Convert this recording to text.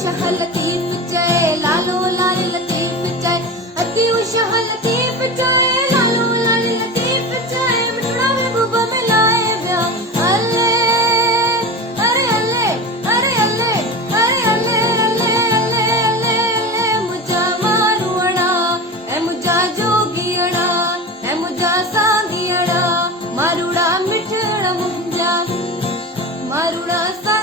उशाह लतीफ चाहे लालो लाल लतीफ चाहे अति उशाह लतीफ चाहे लालो लाल लतीफ चाहे मिठड़ा महबूबा मिलाए ब्या अल्ले अरे अल्ले अरे अल्ले अरे अल्ले अल्ले अल्ले अल्ले अल्ले मुझा मारुअड़ा ए मुझा जोगियड़ा ए मुझा सांगियड़ा मारुड़ा मिठड़ा मुंजा मारुड़ा सा